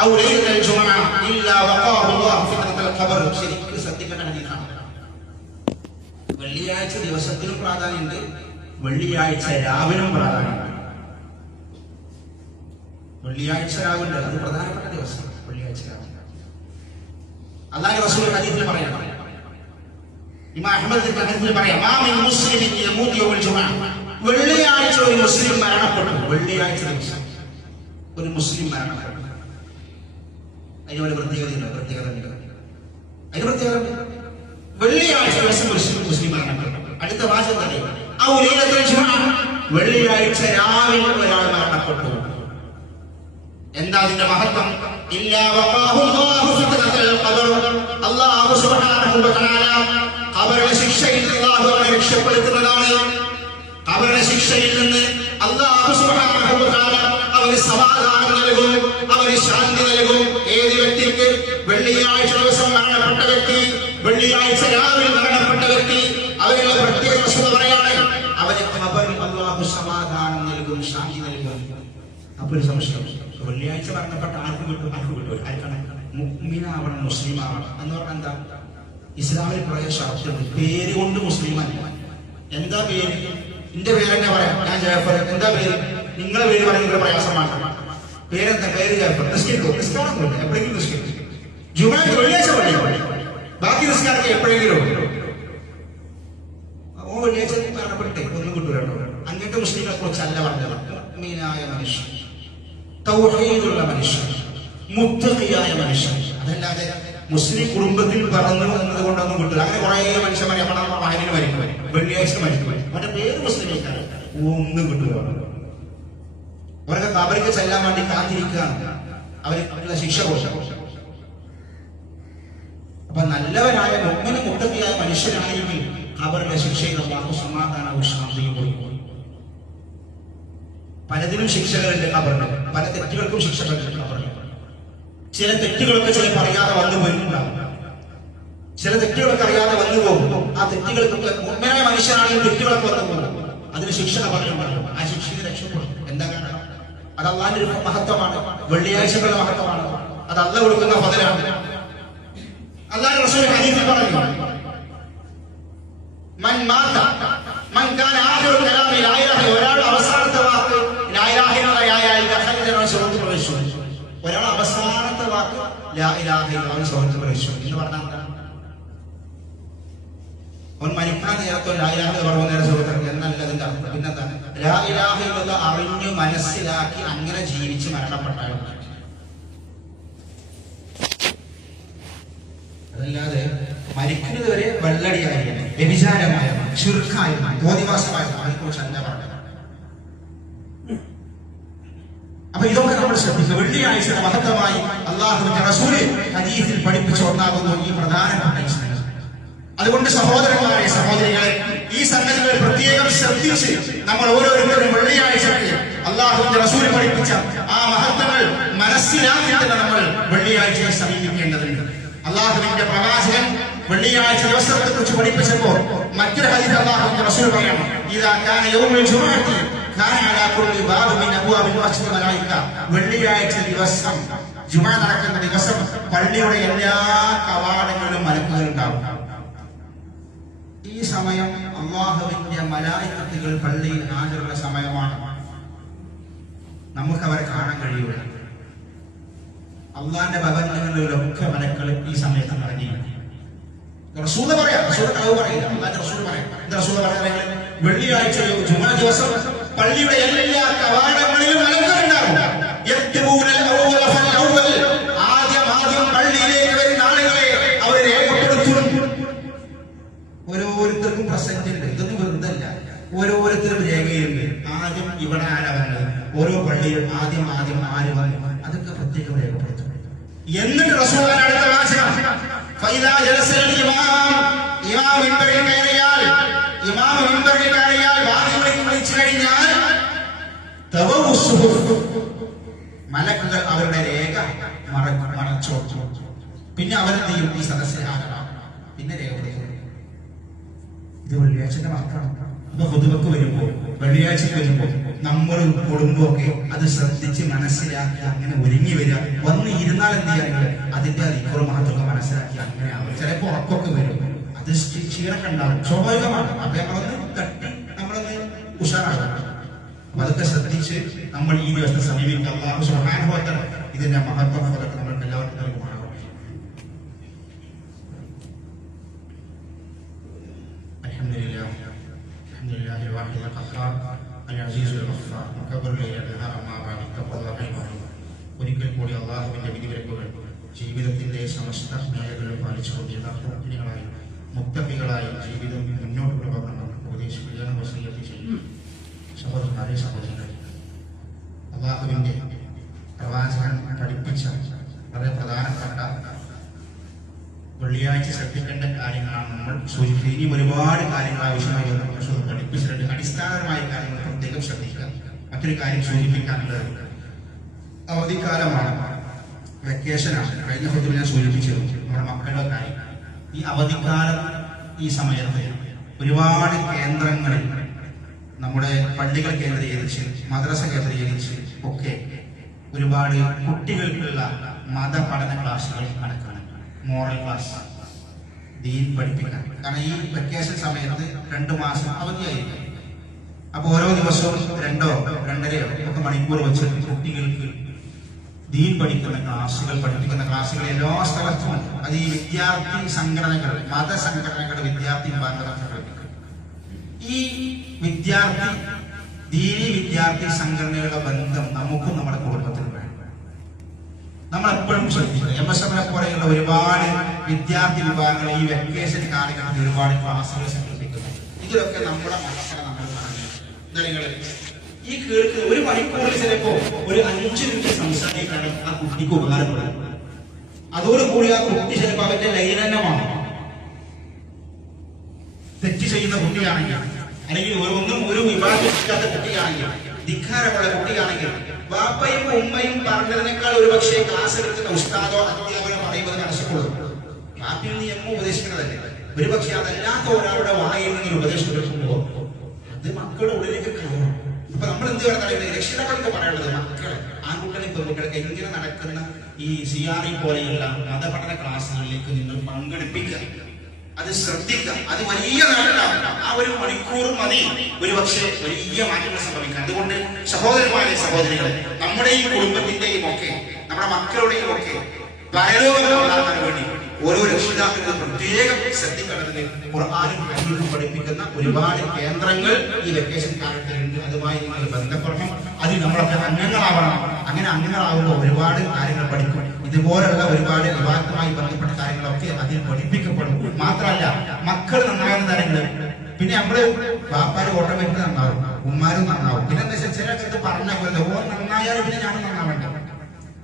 ഔ ലൈലത്തുൽ ജുമുഅ ഇല്ലാ വഖാഹു അല്ലാഹു ഫിത്നത്തുൽ ഖബർ. ശരിക്കും ശ്രദ്ധിക്കേണ്ട ഹദീസാണ്. വെള്ളിയാഴ്ച ദിവസത്തിനും പ്രാധാന്യമുണ്ട്, വെള്ളിയാഴ്ച രാവിനും പ്രാധാന്യമുണ്ട്. വെള്ളിയാഴ്ച രാവുണ്ട്, അത് പ്രധാനപ്പെട്ട ദിവസം. വെള്ളിയാഴ്ച രാവ് അല്ലാഹുവിന്റെ റസൂൽ ഹദീസിൽ പറയാം, ഇമാം അഹ്മദ് ഹദീസിൽ പറയാം, മാ മിൻ മുസ്ലിമിൻ യമൂതു യൗമൽ ജുമുഅ. വെള്ളിയാഴ്ച ഒരു മുസ്ലിം മരണപ്പെട്ടു. വെള്ളിയാഴ്ച ദിവസം ഒരു മുസ്ലിം മരണപ്പെട്ടു. അതിന് ഒരു പ്രത്യേകത വെള്ളിയാഴ്ച ദിവസം മുസ്ലിം മരണപ്പെട്ടു. അടുത്ത വാചകം തന്നെ ഔ ലൈലത്തുൽ ജുമുഅ. വെള്ളിയാഴ്ച രാവിലെ ഒരാൾ മരണപ്പെട്ടു. എന്താ അതിന്റെ മഹത്വം? ഇല്ലാ വഖാഹു അല്ലാഹു ഫിത്നത്തുൽ ഖബർ. അല്ലാഹു സുബ്ഹാനഹു വ തആല ഖബറിലെ ശിക്ഷയിൽ നിന്ന് അവരെ രക്ഷപ്പെടുത്തുന്നതാണ്. ഖബറിലെ ശിക്ഷയിൽ നിന്ന് അല്ലാഹു സുബ്ഹാനഹു വ തആല അവന് സമാധാനം നൽകും, അവന് ശാന്തി നൽകും. ഏത് വ്യക്തിക്ക്? വെള്ളിയാഴ്ച ദിവസം മരണപ്പെട്ട വ്യക്തി, വെള്ളിയാഴ്ച രാവിലെ മരണപ്പെട്ട വ്യക്തി, അവരുടെ പ്രത്യേക വസ്തുത പറയാണ്, അവന് ഖബറിൽ അല്ലാഹു സമാധാനം നൽകും, ശാന്തി നൽകും. അപ്പോൾ ഒരു സംശയം, വെള്ളിയാഴ്ച മരണപ്പെട്ട ആർക്കും കിട്ടും? ആർക്കാണ്? മുഅ്മിനാവണം, മുസ്ലിം ആവണം എന്ന് പറഞ്ഞാൽ എന്താ? ഇസ്ലാമിൽ കുറെ ഷർത്തുണ്ട്. പേര് കൊണ്ട് മുസ്ലിമല്ല. എന്താ പേര്? എന്റെ പേര് തന്നെ പറയാം, ഞാൻ ജാഫർ. എന്താ പേര്? നിങ്ങളെ പേര് പറയുന്ന പ്രയാസമാണ്. പേരെന്താ? പേര് ജാഫർ. നിസ്കാരമൊന്നുമില്ല, എപ്പോഴെങ്കിലും നിസ്കരിക്കും. ജുമാക്ക് വെള്ളിയാഴ്ച പള്ളിയാണ്, ബാക്കി നിസ്കാരത്തിൽ എപ്പോഴെങ്കിലും വെള്ളിയാഴ്ച മരണപ്പെട്ടെ ഒന്നും കിട്ടൂല. അങ്ങനത്തെ മുസ്ലിങ്ങളെ കുറിച്ചല്ല പറഞ്ഞത്. മുഅ്മിനായ മനുഷ്യൻ, തൗഹീദുള്ള മനുഷ്യൻ, മുത്തഖിയായ മനുഷ്യൻ. അതല്ലാതെ മുസ്ലിം കുടുംബത്തിൽ പറഞ്ഞു എന്നത് കൊണ്ടൊന്നും കിട്ടില്ല. അങ്ങനെ കുറെ മനുഷ്യന്മാരെ നമ്മുടെ വായനയിൽ മരിക്കും, വെള്ളിയാഴ്ച മരിക്കും. അവരുടെ പേര് മുസ്ലിമേക്കാണ്, ഒന്നും കിട്ടുക. അവരൊക്കെ ഖബറിലേക്ക് ചെല്ലാൻ വേണ്ടി കാത്തിരിക്കുകയാണ്, അവർക്ക് ശിക്ഷ കൊടുക്കും. അപ്പൊ നല്ലവനായ മുഅ്മിനും മുത്തഖിയായ മനുഷ്യനാണെങ്കിൽ ഖബറിലെ ശിക്ഷയിൽ അല്ലാഹു സമാധാനവും ശാന്തിയും കൊടുക്കും. പലതിനും ശിക്ഷകളുണ്ട് ഖബറിൽ, പല തെറ്റുകൾക്കും ശിക്ഷകളുണ്ട് ഖബറിൽ. ചില തെറ്റുകളൊക്കെ ചിലപ്പോൾ അറിയാതെ വന്നു പോയിട്ടുണ്ടാവും, ചില തെറ്റുകളൊക്കെ അറിയാതെ വന്നു പോകും. ആ തെറ്റുകൾക്കൊക്കെ മുഅ്മിനായ മനുഷ്യനാണെങ്കിൽ തെറ്റുകളൊക്കെ വന്നു പോകും, അതിന് ശിക്ഷ ഖബറിലുണ്ടാകും. ആ ശിക്ഷയിൽ രക്ഷപ്പെടും. എന്താ കാരണം? അത് അള്ളാഹിന്റെ ഒരു മഹത്വമാണ്, വെള്ളിയാഴ്ചകളുടെ മഹത്വമാണ്, അത് അള്ളാഹ് കൊടുക്കുന്ന ഫദലാണ്. അല്ലാഹുവിന്റെ റസൂൽ ഹദീസിൽ പറഞ്ഞു, മൻ മാത മൻ കാന ആഖിറു കലാമി ലാ ഇലാഹ, ഒരാൾ അവസാനത്തെ വാക്ക് ലാ ഇലാഹ ഇല്ലല്ലാഹ് ദഖല സ്വർഗ്ഗത്തിൽ പ്രവേശിച്ചു. ഒരാൾ അവസാനത്തെ വാക്ക് ലാ ഇലാഹ ഇല്ലല്ലാഹ് സ്വർഗ്ഗത്തിൽ പ്രവേശിച്ചു എന്ന് പറഞ്ഞാൽ എന്താ? അവൻ മരിക്കാൻ നേരത്തെ ലാ ഇലാഹ എന്ന് പറഞ്ഞ നേരെ സ്വർഗ്ഗത്തിൽ എന്നല്ല അതിന്റെ അർത്ഥം. പിന്നെന്താ? ലാ ഇലാഹ ഇല്ലല്ലാഹ് അറിഞ്ഞു മനസ്സിലാക്കി അങ്ങനെ ജീവിച്ച് മരണപ്പെട്ടാൽ. അതല്ലാതെ മരിക്കുന്നത് വരെ വെള്ളടിയായ, വ്യഭിചാരമായ, ശിർക്കായ, തോന്നിവാസമായ അതിനെക്കുറിച്ചല്ല പറഞ്ഞത്. അപ്പൊ ഇതൊക്കെ നമ്മൾ ശ്രദ്ധിക്കുക. വെള്ളിയാഴ്ചയുടെ മഹത്വമായി അല്ലാഹുവിന്റെ റസൂൽ ഹദീസിൽ പഠിപ്പിച്ച ഒന്നാകുന്നു ഈ പ്രധാനപ്പെട്ട ഇസ്ലാം. അതുകൊണ്ട് സഹോദരന്മാരെ, സഹോദരികളെ, ഈ സംഗതികൾ പ്രത്യേകം ശ്രദ്ധിച്ച് നമ്മൾ ഓരോരുത്തരും വെള്ളിയാഴ്ചക്ക് അല്ലാഹുവിന്റെ റസൂൽ പഠിപ്പിച്ച ആ മഹത്വങ്ങൾ മനസ്സിലാക്കി തന്നെ നമ്മൾ വെള്ളിയാഴ്ചയെ സമീപിക്കേണ്ടതുണ്ട്. അല്ലാഹുവിന്റെ പ്രവാചകൻ വെള്ളിയാഴ്ച ദിവസത്തെ കുറിച്ച് പഠിപ്പിച്ചപ്പോൾ മറ്റൊരു ഹദീസ് അല്ലാഹുവിന്റെ റസൂൽ പറയണം, ഇദാ കാന യൗമുൽ ജുമുഅത്തി കാന അലാ കുല്ലി ബാബിൻ മിൻ അബ്വാബിൽ മസ്ജിദ് മലായിക. വെള്ളിയാഴ്ച ദിവസം, ജുമുഅ നടക്കുന്ന ദിവസം പള്ളിയുടെ എല്ലാ കവാടങ്ങളിലും മലക്കുകൾ ഉണ്ടാവും. ഈ സമയം അല്ലാഹുവിന്റെ മലായികത്തുകൾ പള്ളിയിൽ ഹാജരുള്ള സമയമാണ്. നമുക്ക് അവരെ കാണാൻ കഴിയൂല. അള്ളാന്റെ ഭവനങ്ങളിലൊക്കെ മലക്കൾ ഈ സമയത്ത് ഇറങ്ങിയാണ്. റസൂല് പറയാം, റസൂല് പറയില്ല, അള്ളാന്റെ റസൂല് പറയാം. എന്താ റസൂല് പറയാൻ? വെള്ളിയാഴ്ച ജുമുഅ ദിവസം പള്ളിയുടെ എല്ലാ കവാടങ്ങളിലും മലക്കുകളുണ്ടാകും. ആദ്യം പള്ളിയിലേക്ക് വരുന്ന ആളുകളെ അവർ രേഖപ്പെടുത്തും. എല്ലാവർക്കും പ്രസന്റ് ഉണ്ട്. ഇതൊന്നും വെറുതല്ല, ഓരോരുത്തരും രേഖയുണ്ട്. ആദ്യം ഇവിടെ ആരാ വന്നത്, ഓരോ പള്ളിയിൽ ആദ്യം ആര് വന്നു, അതൊക്കെ പ്രത്യേകം രേഖപ്പെടുത്തും. എന്നിട്ട് റസൂലുള്ളാഹിയുടെ അടുത്ത വാചകം ഫൈദാ ജലസൽ ഇമാം മിമ്പറിൽ കയറിയാൽ വാദികളെ വിളിച്ചു കഴിഞ്ഞാൽ മലക്കുകൾ അവരുടെ രേഖ മറച്ചോ. പിന്നെ അവരെന്ത് ചെയ്യും, ഈ സദസ്സിലാകണം, പിന്നെ രേഖപ്പെടുത്തും. ഇത് വെള്ളിയാഴ്ചന്റെ മാത്രമാണ്. അപ്പൊ പൊതുവെക്ക് വരുമ്പോ, വെള്ളിയാഴ്ചക്ക് വരുമ്പോ നമ്മളും കുടുംബമൊക്കെ അത് ശ്രദ്ധിച്ച് മനസ്സിലാക്കി അങ്ങനെ ഒരുങ്ങി വരിക. വന്ന് ഇരുന്നാൽ എന്ത് ചെയ്യാണെങ്കിൽ അതിന്റെ അതിക്കുറ മഹത്വമൊക്കെ മനസ്സിലാക്കി അങ്ങനെ ആവും. ചിലപ്പോ ഉറപ്പൊക്കെ വരും, അത് ക്ഷീണമൊക്കെ ഉണ്ടാവും, സ്വാഭാവികമാണ്. അപ്പൊ നമ്മളൊന്ന് ഉഷാറാകണം. അപ്പൊ അതൊക്കെ ശ്രദ്ധിച്ച് നമ്മൾ ഈ ദിവസത്തെ സമീപിക്കുക. അല്ലാഹു സുബ്ഹാനഹു വ തആല ഇതിന്റെ മഹത്വം നമ്മൾക്ക് എല്ലാവർക്കും നൽകുമാറാകട്ടെ. അൽഹംദുലില്ലാഹി വഹദഹു ഖഹാർ അൽ-അസീസുൽ ഗഫ്ഫാർ മുകബ്ബിർ ലൈലഹാ അമ്മാ ബഅദ് തഖവ്വലഹു. ഒരിക്കൽ കൂടി അല്ലാഹുവിന്റെ വിധിവിലക്കുകൾ ജീവിതത്തിന്റെ സമസ്ത മേഖലകളിൽ പാലിച്ചുകൊണ്ട് യഥാർത്ഥ മുത്തഖികളായി ജീവിതം മുന്നോട്ട് കൊണ്ടുപോകണം ഉപദേശിക്കുകയാണ് വസിയ്യത്ത് ചെയ്യുന്നു. സഹോദരന്മാരെ, സഹോദരികളെ, അല്ലാഹുവിന്റെ പ്രവാചകൻ പഠിപ്പിച്ച വളരെ പ്രധാനപ്പെട്ട വെള്ളിയാഴ്ച ശ്രദ്ധിക്കേണ്ട കാര്യങ്ങളാണ് നമ്മൾ സൂചിപ്പിച്ചത്. ഇനിയും ഒരുപാട് കാര്യങ്ങൾ ആവശ്യമായി പഠിപ്പിച്ചിട്ടുണ്ട്. അടിസ്ഥാനപരമായ കാര്യങ്ങൾ പ്രത്യേകം ശ്രദ്ധിക്കുക. മറ്റൊരു കാര്യം സൂചിപ്പിക്കാനുള്ളത് അവധിക്കാലമാണ്, വെക്കേഷനാണ്. കഴിഞ്ഞ ഖുതുബിൽ ഞാൻ സൂചിപ്പിച്ചിരുന്നു നമ്മുടെ മക്കളുടെ കാര്യം. ഈ അവധിക്കാലം, ഈ സമയത്ത് ഒരുപാട് കേന്ദ്രങ്ങളിൽ നമ്മുടെ പള്ളികൾ കേന്ദ്രീകരിച്ച്, മദ്രസ കേന്ദ്രീകരിച്ച് ഒക്കെ ഒരുപാട് കുട്ടികൾക്കുള്ള മതപഠന ക്ലാസുകൾ നടക്കണം. മോറൽ ക്ലാസ്, ദീൻ പഠിപ്പിക്കാൻ. കാരണം ഈ വെക്കേഷൻ സമയത്ത് 2 മാസം അവധിയായിരിക്കും. അപ്പൊ ഓരോ ദിവസവും 2 2.5 ഒക്കെ മണിക്കൂർ വെച്ച് കുട്ടികൾക്ക് ദീൻ പഠിക്കുന്ന ക്ലാസുകൾ, പഠിപ്പിക്കുന്ന ക്ലാസുകൾ എല്ലാ സ്ഥലത്തും. അത് ഈ വിദ്യാർത്ഥി സംഘടനകൾ, മതസംഘടനകളുടെ വിദ്യാർത്ഥി വിഭാഗങ്ങൾ, ഈ ദീനി വിദ്യാർത്ഥി സംഘടനകളുടെ ബന്ധം നമുക്കും നമ്മുടെ കുടുംബത്തിനും വേണം. നമ്മൾ എപ്പോഴും ശ്രദ്ധിക്കുക. MSF പോലെയുള്ള ഒരുപാട് വിദ്യാർത്ഥി വിഭാഗങ്ങൾ ഈ വെക്കേഷൻ കാലഘട്ടത്തിൽ ഒരുപാട് ക്ലാസുകൾ സംഘടിപ്പിക്കുന്നു. ഇതിലൊക്കെ നമ്മുടെ മക്കളെ നമ്മൾ കാണുന്നത് ഈ കേൾക്കുന്ന 1 മണിക്കൂറിൽ ചിലപ്പോ ഒരു 5 മിനിറ്റ് സംസാരിക്കാണ് ആ കുട്ടിക്ക് ഉപകാരപ്പെടുന്നത്. അതോടുകൂടി ആ കുട്ടി ചിലപ്പോൾ അവന്റെ ലൈനമാണ്. തെറ്റ് ചെയ്യുന്ന കുട്ടിയാണെങ്കിൽ, അല്ലെങ്കിൽ ഒരു വിവാഹിക്കാത്ത കുട്ടിയാണെങ്കിൽ, ധിക്കാരമുള്ള കുട്ടിയാണെങ്കിൽ, ബാപ്പയും ഉമ്മയും പറഞ്ഞതിനേക്കാൾ ഒരുപക്ഷെ ക്ലാസ് എടുക്കുന്ന ഉസ്താദോ അധ്യാപകനോ പറയുന്നത് മനസ്സിലുള്ളൂ. ബാപ്പിൽ നീ എമ്മ ഉപദേശിക്കുന്നതല്ലേ. ഒരുപക്ഷെ അതല്ലാത്ത ഒരാളുടെ വായിൽ നിന്ന് ഉപദേശം എടുക്കുമ്പോൾ അത് മക്കളുടെ ഉള്ളിലേക്ക് കയറും. അപ്പൊ നമ്മൾ എന്ത് പറയുന്നത്, രക്ഷിതാക്കൾക്ക് പറയാനുള്ളത് മക്കളെ, ആൺകുട്ടികളെ പെൺകുട്ടികളൊക്കെ ഇങ്ങനെ നടക്കുന്ന ഈ CRE പോലെയുള്ള മതപഠന ക്ലാസ്സുകളിലേക്ക് നിങ്ങൾ പങ്കെടുപ്പിക്കുക. അത് ശ്രദ്ധിക്കുക. അത് വലിയ നേട്ടമാണ്. ആ 1 മണിക്കൂർ മതി ഒരുപക്ഷെ വലിയ മാറ്റങ്ങൾ സംഭവിക്കാം. അതുകൊണ്ട് സഹോദരന്മാരെ, സഹോദരികളെ, നമ്മുടെ ഈ കുടുംബത്തിന്റെയും ഒക്കെ നമ്മുടെ മക്കളുടെയും ഒക്കെ പരലോകം ഉണ്ടാക്കാൻ വേണ്ടി ഓരോ രക്ഷിതാക്കളും പ്രത്യേകം ശ്രദ്ധിക്കേണ്ടതിന് ഖുർആനും ഹദീസും പഠിപ്പിക്കുന്ന ഒരുപാട് കേന്ദ്രങ്ങൾ ഈ വെക്കേഷൻ കാലത്തിലുണ്ട്. അതുമായി നിങ്ങൾ ബന്ധപ്പെടണം. അതിൽ നമ്മളൊക്കെ അംഗങ്ങളാവണം. അങ്ങനെ അംഗങ്ങളാവുമ്പോൾ ഒരുപാട് കാര്യങ്ങൾ പഠിക്കും. ഇതുപോലുള്ള ഒരുപാട് വിവാഹവുമായി ബന്ധപ്പെട്ട കാര്യങ്ങളൊക്കെ അതിൽ പഠിപ്പിക്കപ്പെടും. മാത്രമല്ല, മക്കൾ നന്നാകുന്ന കാര്യങ്ങൾ പിന്നെ നമ്മള് ബാപ്പാര് ഓട്ടോമാറ്റിക് നന്നാവും, ഉമ്മാരും നന്നാവും. പിന്നെ എന്താ വെച്ചാൽ ചില കാര്യത്തിൽ പറഞ്ഞ പോലെ ഓ നന്നായാലും പിന്നെ ഞാനും നന്നാവണ്ട,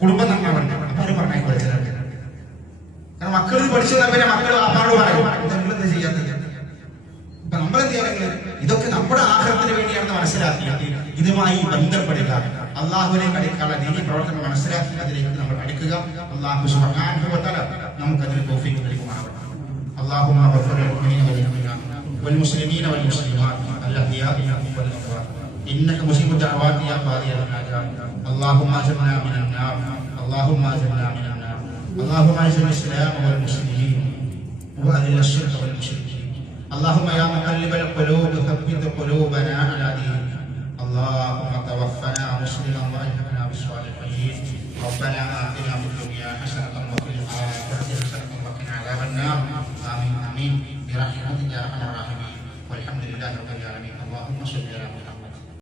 കുടുംബം നന്നാവണ്ട. അപ്പൊ അവര് പറഞ്ഞേക്കോളെ ചില കാരണം മക്കൾ പഠിച്ചു പിന്നെ മക്കൾ ബാപ്പാട് പറയും നിങ്ങളെന്ത് ചെയ്യാത്തത്. അപ്പൊ നമ്മളെന്ത് ചെയ്യണമെങ്കിൽ ഇതൊക്കെ നമ്മുടെ ആഗ്രഹത്തിന് വേണ്ടിയാണെന്ന് മനസ്സിലാക്കിയിട്ട് ഇതുമായി ബന്ധപ്പെടുക. അള്ളാഹുവിനെ കളിക്കാനുള്ള ദീനി പ്രവർത്തനം മനസ്സിലാക്കി അതിലേക്ക് നമ്മൾ അടുക്കുക. അള്ളാഹു സുബ്ഹാനഹു വ തആല നമുക്കതിന് തൗഫീഖ് നൽകുമാറാവട്ടെ. اللهم اغفر للمؤمنين والمؤمنات والمسلمين والمسلمات الاحياء منهم والاموات انك مجيب الدعوات يا قاضي الحاجات. اللهم اجرنا من النار، اللهم اجرنا من النار. اللهم اعز الاسلام والمسلمين واذل الشرك والمشركين. اللهم يا مقلب القلوب ثبت قلوبنا على دينك. اللهم توفنا مسلما والحقنا بالصالحين. ربنا آتنا في الدنيا حسنة وفي الآخرة حسنة وقنا عذاب النار. آمين آمين برحمتك يا أرحم الراحمين. والحمد لله رب العالمين. اللهم صل على محمد.